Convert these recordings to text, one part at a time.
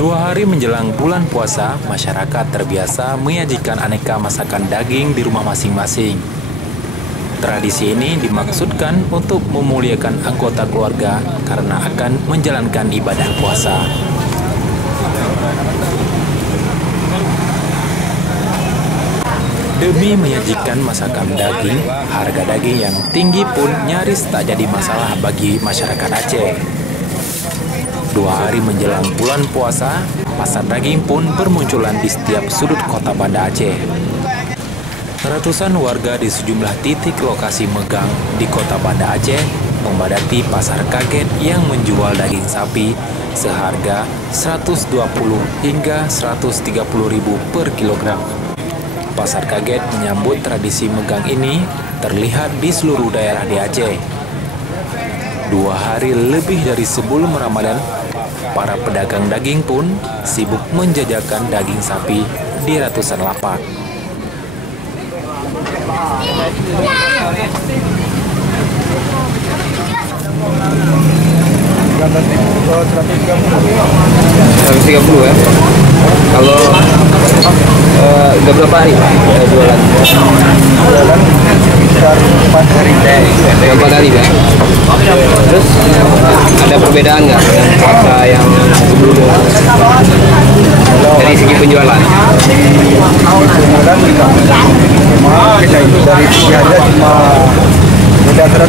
Dua hari menjelang bulan puasa, masyarakat terbiasa menyajikan aneka masakan daging di rumah masing-masing. Tradisi ini dimaksudkan untuk memuliakan anggota keluarga karena akan menjalankan ibadah puasa. Demi menyajikan masakan daging, harga daging yang tinggi pun nyaris tak jadi masalah bagi masyarakat Aceh. 2 hari menjelang bulan puasa, pasar daging pun bermunculan di setiap sudut kota Banda Aceh. Ratusan warga di sejumlah titik lokasi megang di kota Banda Aceh memadati pasar kaget yang menjual daging sapi seharga 120 hingga 130 ribu per kilogram. Pasar kaget menyambut tradisi megang ini terlihat di seluruh daerah di Aceh. 2 hari lebih dari sebelum Ramadan, para pedagang daging pun sibuk menjajakan daging sapi di ratusan lapak. $130 ya. Kalau udah berapa hari jualan? Jualan sekitar 4 hari. 4 hari ya. Terus ada perbedaan nggak dengan puasa yang sebelumnya dari segi penjualan? Penjualan kita itu dari segi harga cuma beda 100.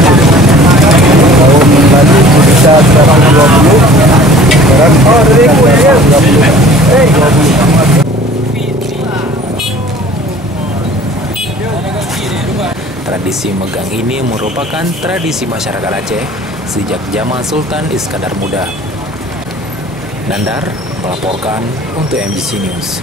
Tahun lalu bisa 120, sekarang 130. Tradisi megang ini merupakan tradisi masyarakat Aceh sejak zaman Sultan Iskandar Muda. Nandar melaporkan untuk MBC News.